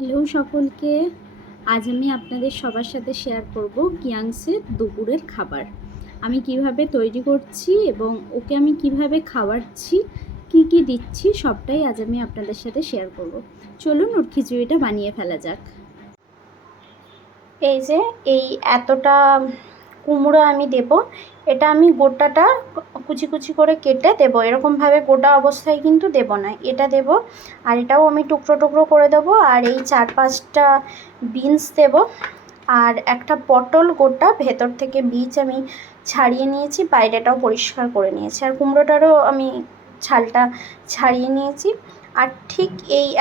Hello সকলকে। আজ আমি আপনাদের সবার সাথে শেয়ার করব কিয়াংসের দুপুরের খাবার। আমি কিভাবে তৈরি করছি এবং ওকে আমি কিভাবে খাওয়াচ্ছি, কি কি দিচ্ছি, সবটাই আজ আমি আপনাদের সাথে শেয়ার করব। চলুন ওর খিচুড়িটা বানিয়ে ফেলা যাক। এই যে এতটা কুমড়ো আমি দেব, এটা আমি গোটাটা কুচি কুচি করে কেটে দেব। এরকমভাবে গোটা অবস্থায় কিন্তু দেব না, এটা দেব। আর এটাও আমি টুকরো টুকরো করে দেবো। আর এই 4-5টা বিনস দেব। আর একটা পটল গোটা ভেতর থেকে বীজ আমি ছাড়িয়ে নিয়েছি, বাইরেটাও পরিষ্কার করে নিয়েছি। আর কুমড়োটারও আমি ছালটা ছাড়িয়ে নিয়েছি। আর ঠিক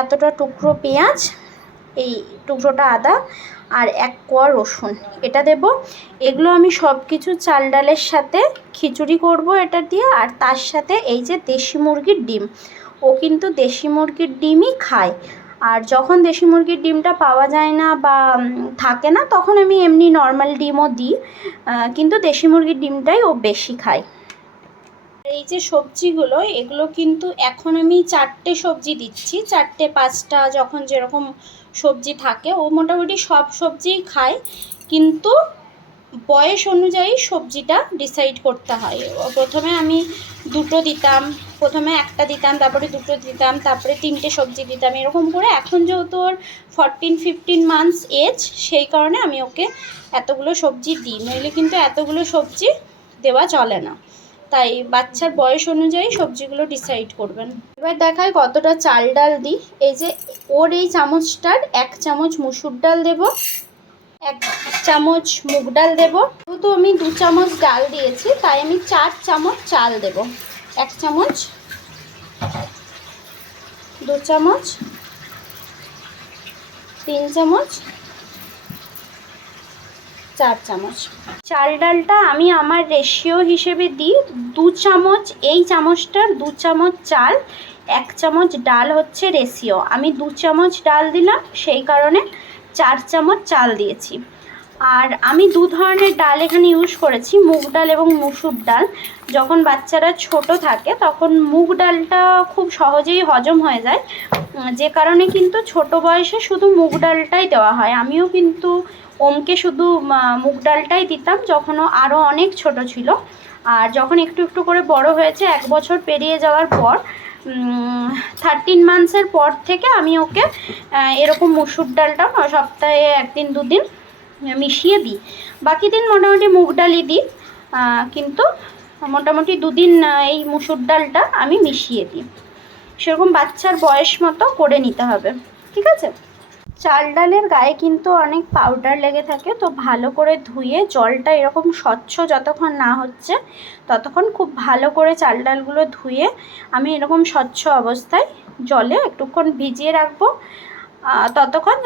এতটা টুকরো পেঁয়াজ, এই টুকরোটা আদা, আর 1 কোয়া রসুন, এটা দেব। এগুলো আমি সব কিছু চাল ডালের সাথে খিচুড়ি করব এটা দিয়ে। আর তার সাথে এই যে দেশি মুরগির ডিম, ও কিন্তু দেশি মুরগির ডিমই খায়। আর যখন দেশি মুরগির ডিমটা পাওয়া যায় না বা থাকে না, তখন আমি এমনি নর্মাল ডিমও দিই, কিন্তু দেশি মুরগির ডিমটাই ও বেশি খায়। এই যে সবজিগুলো, এগুলো কিন্তু এখন আমি 4টে সবজি দিচ্ছি, 4টে-5টা যখন যেরকম সবজি থাকে। ও মোটামুটি সব সবজিই খায়, কিন্তু বয়স অনুযায়ী সবজিটা ডিসাইড করতে হয়। প্রথমে আমি 2টো দিতাম, প্রথমে 1টা দিতাম, তারপরে 2টো দিতাম, তারপরে 3টে সবজি দিতাম, এরকম করে। এখন যেহেতু ওর 14-15 মান্থস এজ, সেই কারণে আমি ওকে এতগুলো সবজি দিই, নইলে কিন্তু এতগুলো সবজি দেওয়া চলে না। তাই বাচ্চার বয়স অনুযায়ী সবজিগুলো ডিসাইড করবেন। এবার দেখায় কতটা চাল ডাল দিই। এই যে ওর এই চামচটার 1 চামচ মুসুর ডাল দেব, 1 চামচ মুগ ডাল দেব। যেহেতু আমি 2 চামচ ডাল দিয়েছি, তাই আমি 4 চামচ চাল দেব। 1 চামচ, 2 চামচ, 3 চামচ, 4 চামচ। চাল ডালটা আমি আমার রেশিও হিসেবে দিই। 2 চামচ এই চামচটার 2 চামচ চাল, 1 চামচ ডাল হচ্ছে রেশিও। আমি 2 চামচ ডাল দিলাম, সেই কারণে 4 চামচ চাল দিয়েছি। আর আমি 2 ধরনের ডাল এখানে ইউজ করেছি, মুগ ডাল এবং মুসুর ডাল। যখন বাচ্চারা ছোট থাকে তখন মুগ ডালটা খুব সহজেই হজম হয়ে যায়, যে কারণে কিন্তু ছোট বয়সে শুধু মুগ ডালটাই দেওয়া হয়। আমিও কিন্তু ওমকে শুধু মুগ ডালটাই দিতাম যখন ও আরও অনেক ছোট ছিল। আর যখন একটু একটু করে বড় হয়েছে, 1 বছর পেরিয়ে যাওয়ার পর, 13 মান্থসের পর থেকে আমি ওকে এরকম মুসুর ডালটা সপ্তাহে 1 দিন 2 দিন মিশিয়ে দিই। বাকি দিন মোটামুটি মুগ ডালই দিই, কিন্তু মোটামুটি 2 দিন এই মুসুর ডালটা আমি মিশিয়ে দিই। সেরকম বাচ্চার বয়স মতো করে নিতে হবে, ঠিক আছে? চাল ডালের গায়ে কিন্তু অনেক পাউডার লেগে থাকে, তো ভালো করে ধুয়ে জলটা এরকম স্বচ্ছ যতক্ষণ না হচ্ছে, ততক্ষণ খুব ভালো করে চাল ডালগুলো ধুয়ে আমি এরকম স্বচ্ছ অবস্থায় জলে একটুক্ষণ ভিজিয়ে রাখবো।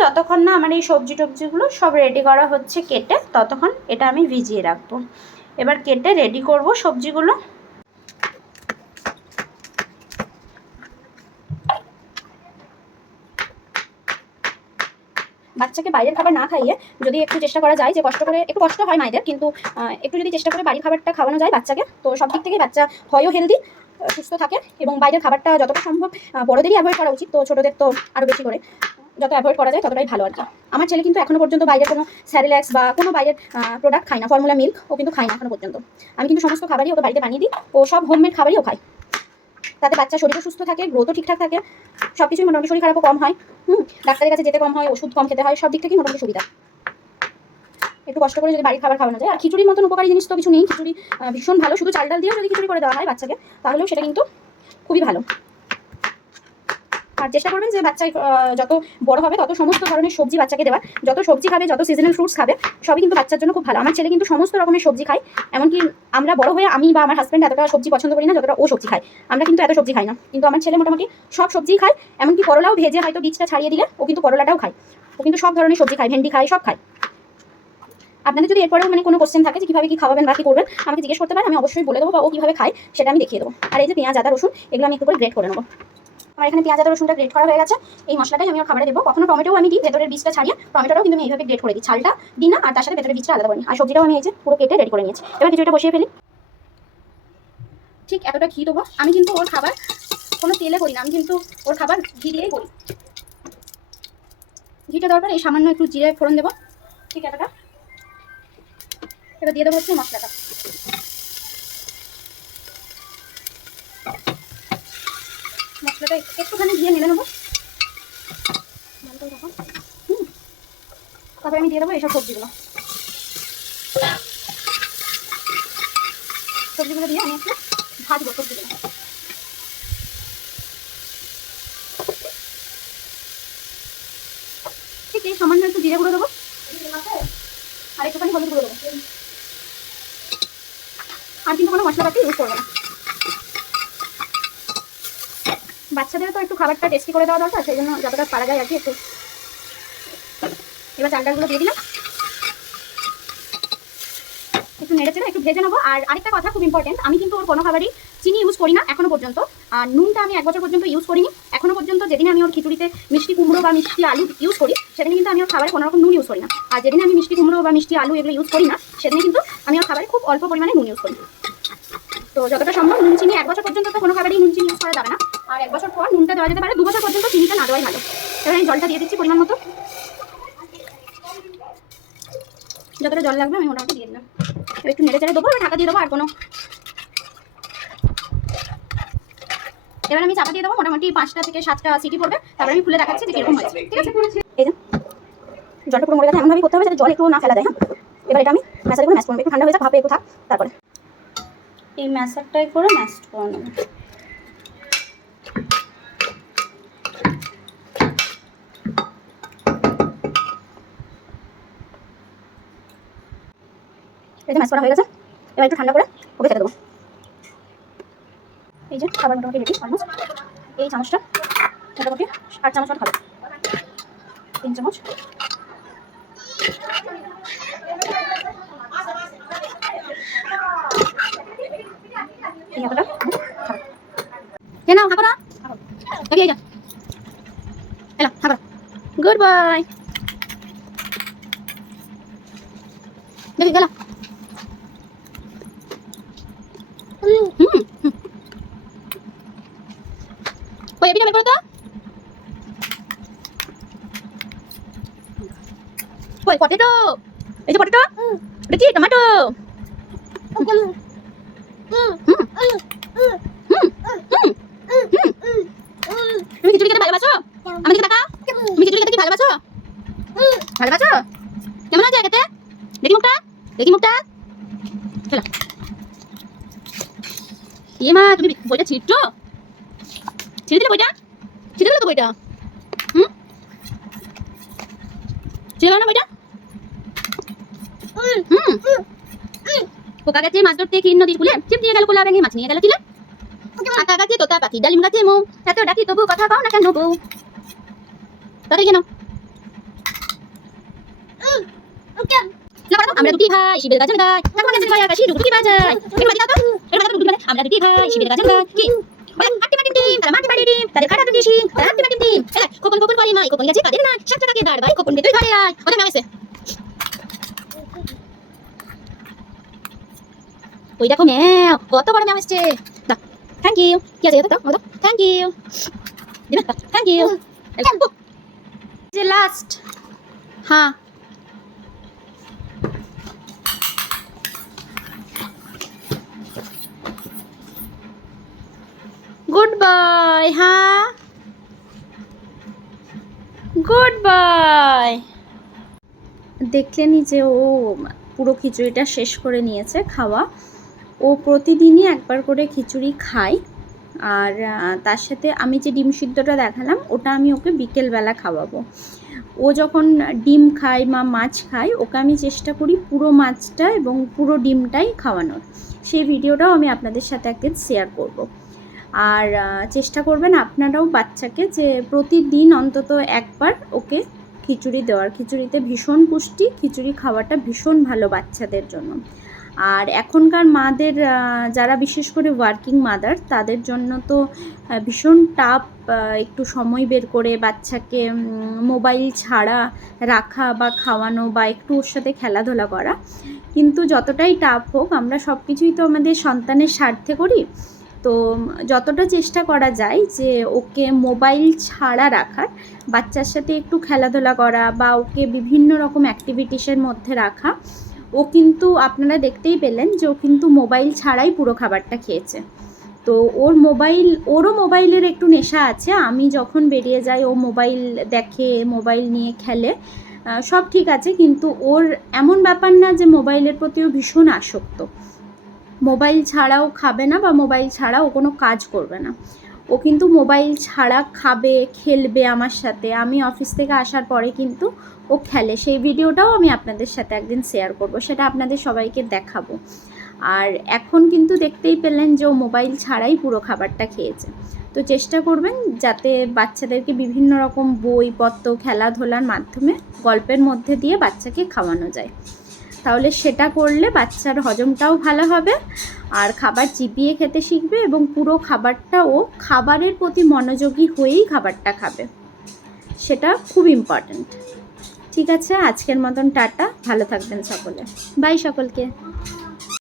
যতক্ষণ না আমার এই সবজি টবজিগুলো সব রেডি করা হচ্ছে কেটে, ততক্ষণ এটা আমি ভিজিয়ে রাখবো। এবার কেটে রেডি করব সবজিগুলো। বাচ্চাকে বাইরের খাবার না খাইয়ে যদি একটু চেষ্টা করা যায়, যে কষ্ট করে, একটু কষ্ট হয় মায়েদের, কিন্তু একটু যদি চেষ্টা করে বাড়ির খাবারটা খাওয়ানো যায় বাচ্চাকে, তো সব দিক থেকে বাচ্চা হয়ও হেলদি, সুস্থ থাকে। এবং বাইরের খাবারটা যতটা সম্ভব বড়দেরই অ্যাভয়েড করা উচিত, তো ছোটোদের তো আরও বেশি করে। যত অ্যাভয়েড করা যায় ততটাই ভালো আর কি। আমার ছেলে কিন্তু এখনও পর্যন্ত বাইরের কোনো স্যারিল্যাক্স বা কোনো বাইরের প্রোডাক্ট খায় না, ফর্মুলা মিল্ক ও কিন্তু খায় না এখনও পর্যন্ত। আমি কিন্তু সমস্ত খাবারই ওকে বাড়িতে বানিয়ে দিই, ও সব হোমমেড খাবারই ও খায়। তাতে বাচ্চার শরীরও সুস্থ থাকে, গ্রোথও ঠিকঠাক থাকে, সব কিছুই মোটামুটি, শরীর খারাপও কম হয়, ডাক্তারের কাছে যেতে কম হয়, ওষুধ কম খেতে হয়, সব দিক থেকেই মোটামুটি সুবিধা। একটু কষ্ট করে যদি বাড়ির খাবার খাওয়ানো যায়। আর খিচুড়ির মতন উপকারী জিনিস তো কিছু নেই, খিচুড়ি ভীষণ ভালো। শুধু চাল ডাল দিয়েও যদি খিচুড়ি করে দেওয়া হয় বাচ্চাকে, তাহলেও সেটা কিন্তু খুবই ভালো। আর চেষ্টা করবেন যে বাচ্চা যত বড় হবে তত সমস্ত ধরনের সবজি বাচ্চাকে দেওয়ার। যত সবজি খাবে, যত সিজনাল ফ্রুটস খাবে, সবই কিন্তু বাচ্চার জন্য খুব ভালো। আমার ছেলে কিন্তু সমস্ত রকমের সবজি খায়, এমনকি আমরা বড় হয়ে আমি বা আমার হাজব্যান্ড এতটা সবজি পছন্দ করি না যতটা ও সবজি খায়। আমরা কিন্তু এত সবজি খাই না, কিন্তু আমার ছেলে মোটামুটি সব সবজিই খায়। এমনকি করলাও ভেজে হয়তো বীজটা ছাড়িয়ে দিলে ও কিন্তু করলাটাও খায়। ও কিন্তু সব ধরনের সবজি খায়, ভেন্ডি খায়, সব খায়। আপনাদের যদি এরপরেও কোনো কোশ্চেন থাকে যে কীভাবে কী খাওয়াবেন বা কী করবেন, আমাকে জিজ্ঞেস করতে পারেন, আমি অবশ্যই বলে দেবো, বা ও কীভাবে খায় সেটা আমি দেখিয়ে দেবো। আর এই যে পেঁয়াজ, আদা, রসুন, এগুলো আমি একটু করে গ্রেট করে নেবো। আমার এখানে পেঁয়াজ, আদা, রসুনটা গ্রেট করা হয়ে গেছে। এই মশলাটাই আমি ওর খাবারে দেবো। কখনো টমেটোও আমি দিই, ভেতরের বীজটা ছাড়িয়ে টমেটোটাও কিন্তু আমি এইভাবে গ্রেট করে দিই। চালটা দিই না, আর তার সাথে ভেতরের বীজটা আলাদা করে নিই। আর সবজিটাও আমি এই যে পুরো কেটে রেডি করে নিয়েছি। এবার কিছুটা বসিয়ে ফেলি। ঠিক এতটা ঘি দেবো। আমি কিন্তু ওর খাবার কোনো তেলে করি না, আমি কিন্তু ওর খাবার ঘি দিয়েই করি। ঘিটা দরকার, এই সামান্য একটু জিরে ফোড়ন দেবো, ঠিক এতটা। এবার দিয়ে দেবো হচ্ছে মশলাটা। মশলাটা একটুখানি দিয়ে নেড়ে নেবো। তারপরে আমি দিয়ে দেবো এইসব সবজিগুলো দিয়ে আমি একটু ভাজবো সবজিগুলো। ঠিক এই সামান্য একটু জিরে গুঁড়ো দেবো আর একটুখানি হলুদ গুঁড়ো দেবো। আর কিন্তু কোনো মশলাপাতি ইউজ করবো না। বাচ্চাদের তো একটু খাবারটা টেস্টি করে দেওয়া দরকার, সেই জন্য যতটা পারা যায় আর কি একটু। এবার চাল ডালগুলো দিয়ে দিলাম, একটু নেড়ে চেড়ে একটু ভেজে নেবো। আর আরেকটা কথা খুব ইম্পর্টেন্ট, আমি কিন্তু ওর কোনো খাবারই চিনি ইউজ করি না এখনো পর্যন্ত। আর নুনটা আমি 1 বছর পর্যন্ত ইউজ করিনি এখনো পর্যন্ত। যেদিন আমি ওর খিচুড়িতে মিষ্টি কুমড়ো বা মিষ্টি আলু ইউজ করি, সেদিন কিন্তু আমি ওর খাবারে কোনো রকম নুন ইউজ করি না। আর যেদিন আমি মিষ্টি কুমড়ো বা মিষ্টি আলু এগুলো ইউজ করি না, সেদিন কিন্তু আমি ওর খাবারে খুব অল্প পরিমাণে নুন ইউজ করি। তো যতটা সম্ভব নুন চিনি 1 বছর পর্যন্ত তো কোনো খাবারই নুন চিনি ইউজ করা যাবে না। আর 1 বছর পর নুনটা দেওয়া যেতে পারে, 2 বছর পর্যন্ত চিনিটা না দেওয়াই ভালো। এবার আমি জলটা দিয়ে দিচ্ছি পরিমাণ মতো, যতটা জল লাগবে আমি মোটামুটি দিয়ে দিলাম। একটু নেড়ে চেড়ে দেবো, ঢাকা দিয়ে দেবো। আর কোনো এবার আমি চাপা দিয়ে দেবো, মোটামুটি 5টা থেকে 7টা সিটি পড়বে, তারপরে আমি খুলে দেখাচ্ছি যে কিরকম হয়েছে। ঠিক আছে, এই যে জলটা পুরো মরে গেছে, এমনভাবেই করতে হবে যাতে জল একটু না ফেলা যায়। হ্যাঁ, এবার এটা আমি ম্যাশারে করে ম্যাশ করবো, একটু ঠান্ডা হয়ে যাক, ভাপে একটু থাক, তারপরে এই ম্যাশারটাই করে ম্যাশ করে নেবো। এটা ম্যাশ করা হয়ে গেছে, এবার একটু ঠান্ডা করে ওকে খেতে দেবো। এই যে খাবার মোটামুটি রেডি অলমোস্ট। এই চামচটা মোটামুটি 8 চামচ মতো খাবে, 3 চামচ। এই এতটা খাবে। কে নাও খাবো না, ওকে এই যা এলো খাবো। গুড বাই, দেখি গেল। ওই এপিটা বের করো তো। ওই পটেটো, এই যে পটেটো, এটা কি টমেটো? তুমি খিচুড়ি খেতে ভালোবাসো? আমি দিকে তাকাও, তুমি খিচুড়ি খেতে কি ভালোবাসো? ভালোবাসো? কেমন আছে খেতে? দেখি মুখটা, দেখি মুখটা। চলো। ইয়ে মা, তুমি বইটা ছিটছো? ছিঁড়ে দিলে বইটা? ছিঁড়ে দিলে তো বইটা। ছিঁড়ে গেল না বইটা? পোকা গাছে মাছ ধরতে ক্ষীর নদীর কূলে, ছিপ দিয়ে গেল কোলা ভেঙে মাছ নিয়ে গেল কিলে। আঁকা গাছে তোতা পাখি, ডালিম গাছে মৌ, এত ডাকি তবু কথা পাও না কেন বউ? তাদের কেন? আমরা দুটি ভাই শিবের গাছের গায়, ঠাকুমা গাছের গায়ে আকাশি ডুবুকি বাজায়। এর মাঝে দাও তো, এর মাঝে ডুবুকি বাজায়। আমরা দুটি ভাই শিবের গাছের গায়, কি হাঁটি মাটিম টিম, তারা মাটি বাড়ি ডিম, তাদের খাটা দুটি শিং, তারা হাঁটি মাটিম টিম। খোকন খোকন করে মাই, খোকন গেছে কাদের না, 7 টাকাকে দাঁড় বাই, খোকন তুই ঘরে আয়। ওদের নাম আছে ওই দেখো ম্যাও, কত বড় ম্যাও এসছে। দাও, থ্যাংক ইউ। কি আছে দাও, দাও, থ্যাংক ইউ। দিবে, থ্যাংক ইউ। যে লাস্ট, হ্যাঁ গুড বাই। হ্যাঁ গুড বাই। দেখলেনই যে ও পুরো খিচুড়িটা শেষ করে নিয়েছে খাওয়া। ও প্রতিদিনই একবার করে খিচুড়ি খায়। আর তার সাথে আমি যে ডিম সিদ্ধটা দেখালাম, ওটা আমি ওকে বিকেলবেলা খাওয়াবো। ও যখন ডিম খায় বা মাছ খায়, ওকে আমি চেষ্টা করি পুরো মাছটা এবং পুরো ডিমটাই খাওয়ানোর। সেই ভিডিওটাও আমি আপনাদের সাথে একদিন শেয়ার করব। আর চেষ্টা করবেন আপনারাও বাচ্চাকে যে প্রতিদিন অন্তত একবার ওকে খিচুড়ি দেওয়ার। খিচুড়িতে ভীষণ পুষ্টি, খিচুড়ি খাওয়াটা ভীষণ ভালো বাচ্চাদের জন্য। আর এখনকার মাদের যারা বিশেষ করে ওয়ার্কিং মাদার, তাদের জন্য তো ভীষণ টাফ একটু সময় বের করে বাচ্চাকে মোবাইল ছাড়া রাখা বা খাওয়ানো বা একটু ওর সাথে খেলাধুলা করা। কিন্তু যতটাই টাফ হোক, আমরা সব কিছুই তো আমাদের সন্তানের স্বার্থে করি। তো যতটা চেষ্টা করা যায় যে ওকে মোবাইল ছাড়া রাখার, বাচ্চার সাথে একটু খেলাধুলা করা বা ওকে বিভিন্ন রকম অ্যাক্টিভিটিসের মধ্যে রাখা। ও কিন্তু আপনারা দেখতেই পেলেন যে ও কিন্তু মোবাইল ছাড়াই পুরো খাবারটা খেয়েছে। তো ওরও মোবাইলের একটু নেশা আছে। আমি যখন বেরিয়ে যাই ও মোবাইল দেখে, মোবাইল নিয়ে খেলে, সব ঠিক আছে, কিন্তু ওর এমন ব্যাপার না যে মোবাইলের প্রতিও ভীষণ আসক্ত। মোবাইল ছাড়াও খাবে না বা মোবাইল ছাড়া ও কোনো কাজ করবে না। ও কিন্তু মোবাইল ছাড়া খাবে, খেলবে আমার সাথে। আমি অফিস থেকে আসার পরে কিন্তু ও খেলে, সেই ভিডিওটাও আমি আপনাদের সাথে একদিন শেয়ার করব, সেটা আপনাদের সবাইকে দেখাবো। আর এখন কিন্তু দেখতেই পেলেন যে ও মোবাইল ছাড়াই পুরো খাবারটা খেয়েছে। তো চেষ্টা করবেন যাতে বাচ্চাদেরকে বিভিন্ন রকম বইপত্র, খেলাধুলার মাধ্যমে, গল্পের মধ্যে দিয়ে বাচ্চাকে খাওয়ানো যায়। তাহলে সেটা করলে বাচ্চার হজমটাও ভালো হবে, আর খাবার চিবিয়ে খেতে শিখবে, এবং পুরো খাবারটা ও খাবারের প্রতি মনোযোগী হয়েই খাবারটা খাবে। সেটা খুব ইম্পর্ট্যান্ট। ঠিক আছে, আজকের মতন টাটা, ভালো থাকবেন সকলে, বাই সকলকে।